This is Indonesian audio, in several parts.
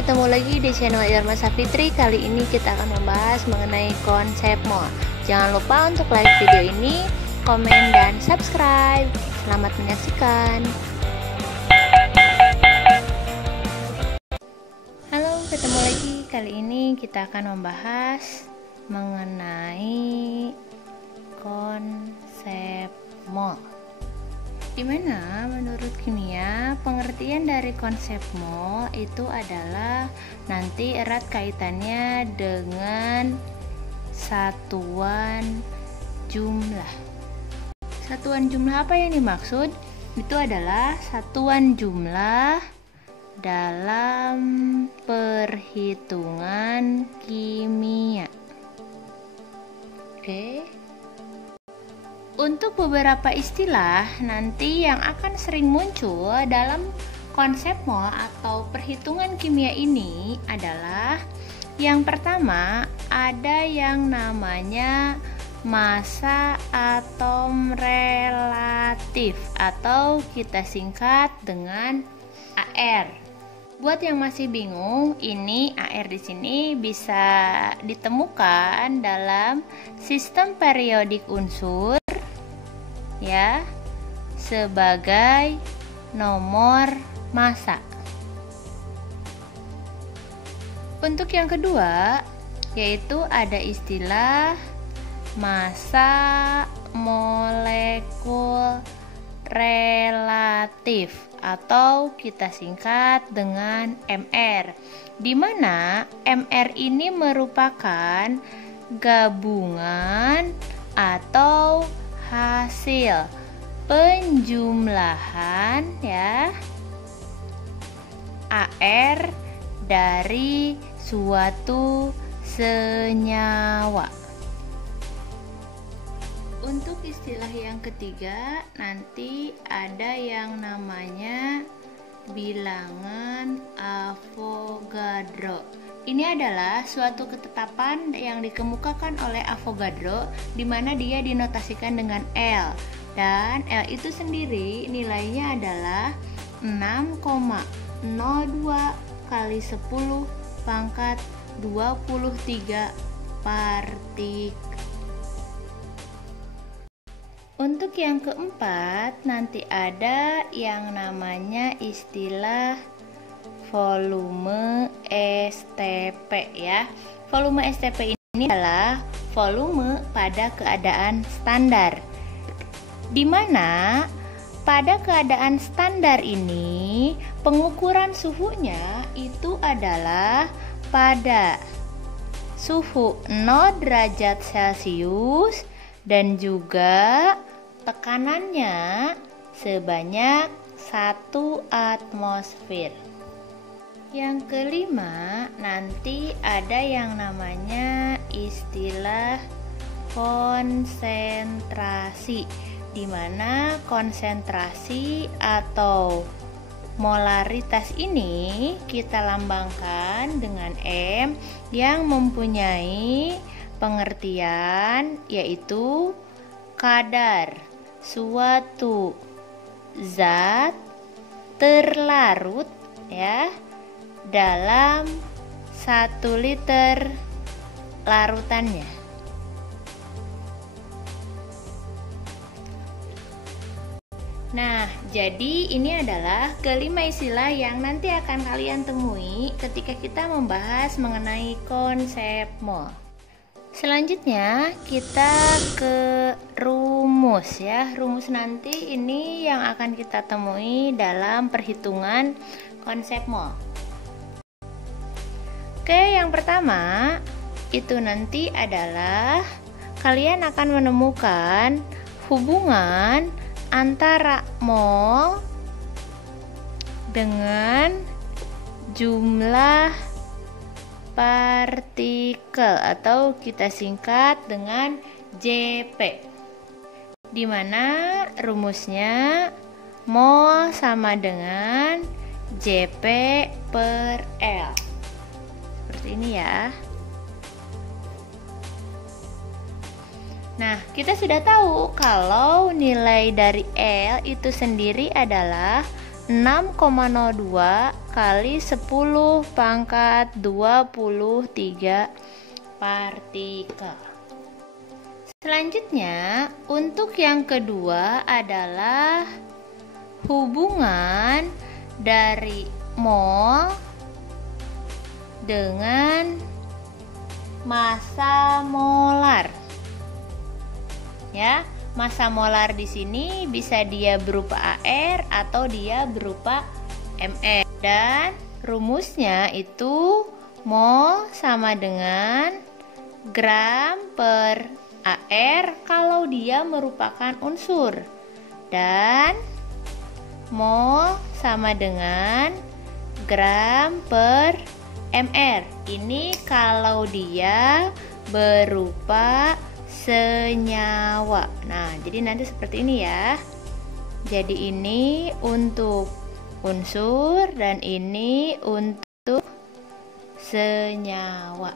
ketemu lagi di channel Irma Safitri. Kali ini kita akan membahas mengenai konsep mall. Jangan lupa untuk like video ini, komen, dan subscribe. Selamat menyaksikan. Halo, ketemu lagi. Kali ini kita akan membahas mengenai konsep mall. Dimana menurut kimia pengertian dari konsep mol itu adalah nanti erat kaitannya dengan satuan jumlah. Satuan jumlah apa yang dimaksud? Itu adalah satuan jumlah dalam perhitungan kimia. Oke. Untuk beberapa istilah nanti yang akan sering muncul dalam konsep mol atau perhitungan kimia ini adalah yang pertama ada yang namanya massa atom relatif atau kita singkat dengan AR. Buat yang masih bingung, ini AR di sini bisa ditemukan dalam sistem periodik unsur ya sebagai nomor massa. Untuk yang kedua yaitu ada istilah massa molekul relatif atau kita singkat dengan MR, di mana MR ini merupakan gabungan atau hasil penjumlahan ya AR dari suatu senyawa. Untuk istilah yang ketiga nanti ada yang namanya bilangan Avogadro. Ini adalah suatu ketetapan yang dikemukakan oleh Avogadro di mana dia dinotasikan dengan L, dan L itu sendiri nilainya adalah 6,02 kali 10 pangkat 23 partikel. Untuk yang keempat nanti ada yang namanya istilah volume STP ya. Volume STP ini adalah volume pada keadaan standar, di mana pada keadaan standar ini pengukuran suhunya itu adalah pada suhu 0 derajat Celcius dan juga tekanannya sebanyak 1 atmosfer. Yang kelima nanti ada yang namanya istilah konsentrasi, di mana konsentrasi atau molaritas ini kita lambangkan dengan M yang mempunyai pengertian yaitu kadar suatu zat terlarut ya dalam 1 liter larutannya. Nah, jadi ini adalah kelima istilah yang nanti akan kalian temui ketika kita membahas mengenai konsep mol. Selanjutnya kita ke rumus ya. Rumus nanti ini yang akan kita temui dalam perhitungan konsep mol. Oke, yang pertama itu nanti adalah kalian akan menemukan hubungan antara mol dengan jumlah partikel atau kita singkat dengan JP, di mana rumusnya mol sama dengan JP per L. Seperti ini ya. Nah, kita sudah tahu kalau nilai dari L itu sendiri adalah 6,02 kali 10 pangkat 23 partikel. Selanjutnya, untuk yang kedua adalah hubungan dari mol dengan massa molar. Ya, massa molar di sini bisa dia berupa AR atau dia berupa MR. Dan rumusnya itu mol sama dengan gram per AR kalau dia merupakan unsur, dan mol sama dengan gram per MR ini kalau dia berupa senyawa. Nah, jadi nanti seperti ini ya. Jadi ini untuk unsur dan ini untuk senyawa.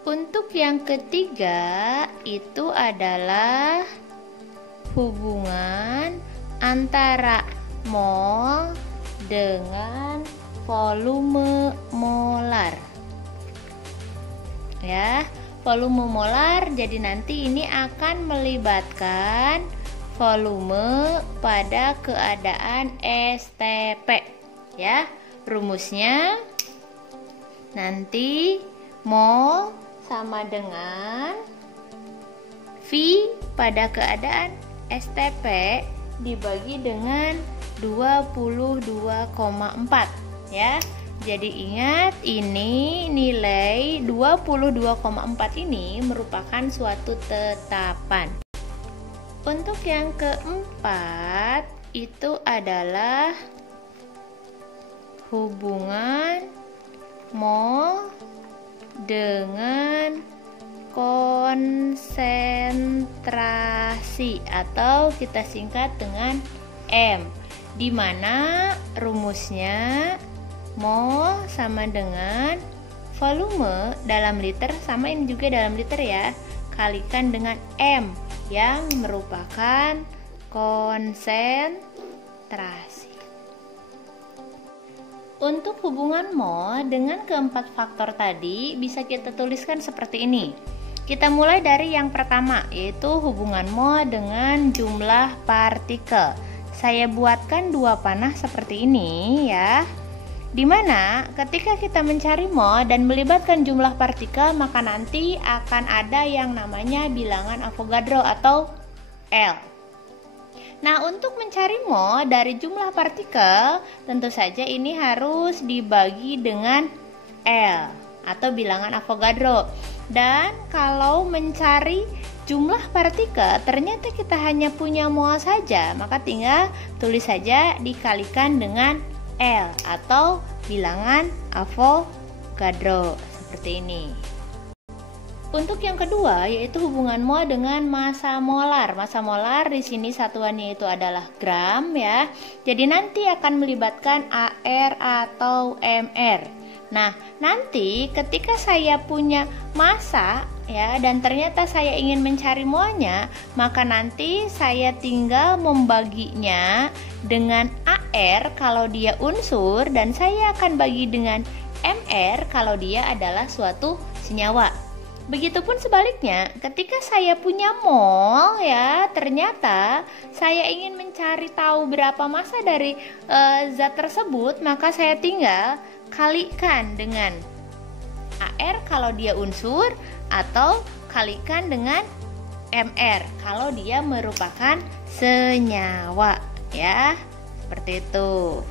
Untuk yang ketiga itu adalah hubungan antara mol dengan volume molar. Ya, volume molar, jadi nanti ini akan melibatkan volume pada keadaan STP. Ya, rumusnya nanti mol sama dengan V pada keadaan STP dibagi dengan 22,4 ya. Jadi ingat, ini nilai 22,4 ini merupakan suatu tetapan. Untuk yang keempat itu adalah hubungan mol dengan konsentrasi atau kita singkat dengan M, di mana rumusnya mol sama dengan volume dalam liter, sama ini juga dalam liter ya, kalikan dengan M yang merupakan konsentrasi. Untuk hubungan mol dengan keempat faktor tadi bisa kita tuliskan seperti ini. Kita mulai dari yang pertama, yaitu hubungan mol dengan jumlah partikel. Saya buatkan dua panah seperti ini ya. Dimana ketika kita mencari mol dan melibatkan jumlah partikel, maka nanti akan ada yang namanya bilangan Avogadro atau L. Nah, untuk mencari mol dari jumlah partikel, tentu saja ini harus dibagi dengan L atau bilangan Avogadro. Dan kalau mencari jumlah partikel ternyata kita hanya punya mol saja, maka tinggal tulis saja dikalikan dengan L atau bilangan Avogadro seperti ini. Untuk yang kedua yaitu hubungan mol dengan massa molar. Massa molar di sini satuannya itu adalah gram ya. Jadi nanti akan melibatkan AR atau MR. Nah, nanti ketika saya punya massa ya dan ternyata saya ingin mencari molnya, maka nanti saya tinggal membaginya dengan AR kalau dia unsur dan saya akan bagi dengan MR kalau dia adalah suatu senyawa. Begitupun sebaliknya, ketika saya punya mol ya, ternyata saya ingin mencari tahu berapa massa dari zat tersebut, maka saya tinggal kalikan dengan AR kalau dia unsur atau kalikan dengan MR kalau dia merupakan senyawa ya. Seperti itu.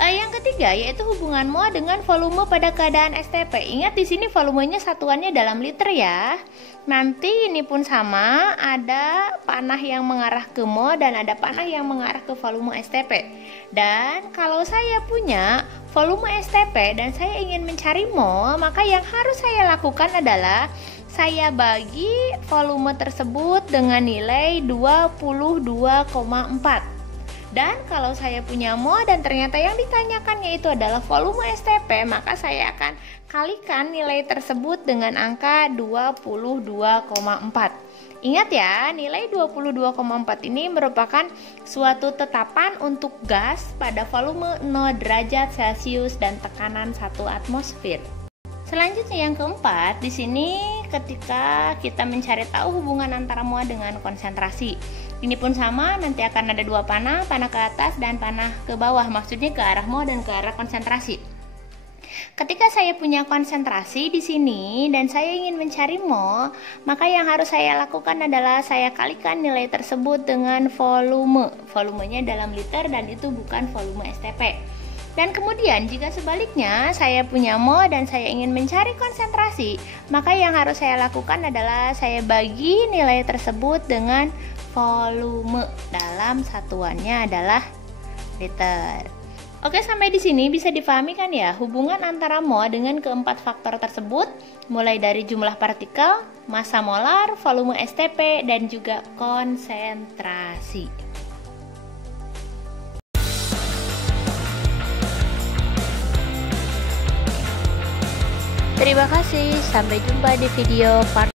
Yang ketiga yaitu hubungan mol dengan volume pada keadaan STP. Ingat di sini volumenya satuannya dalam liter ya. Nanti ini pun sama, ada panah yang mengarah ke mol dan ada panah yang mengarah ke volume STP. Dan kalau saya punya volume STP dan saya ingin mencari mol, maka yang harus saya lakukan adalah saya bagi volume tersebut dengan nilai 22,4. Dan kalau saya punya mol dan ternyata yang ditanyakannya itu adalah volume STP, maka saya akan kalikan nilai tersebut dengan angka 22,4. Ingat ya, nilai 22,4 ini merupakan suatu tetapan untuk gas pada volume 0 derajat Celcius dan tekanan 1 atmosfer. Selanjutnya yang keempat, di sini ketika kita mencari tahu hubungan antara MOA dengan konsentrasi. Ini pun sama, nanti akan ada dua panah ke atas dan panah ke bawah, maksudnya ke arah MOA dan ke arah konsentrasi. Ketika saya punya konsentrasi di sini dan saya ingin mencari mol, maka yang harus saya lakukan adalah saya kalikan nilai tersebut dengan volume. Volumenya dalam liter dan itu bukan volume STP. Dan kemudian jika sebaliknya saya punya mol dan saya ingin mencari konsentrasi, maka yang harus saya lakukan adalah saya bagi nilai tersebut dengan volume dalam satuannya adalah liter. Oke, sampai di sini bisa dipahami kan ya hubungan antara MOA dengan keempat faktor tersebut, mulai dari jumlah partikel, massa molar, volume STP, dan juga konsentrasi. Terima kasih, sampai jumpa di video part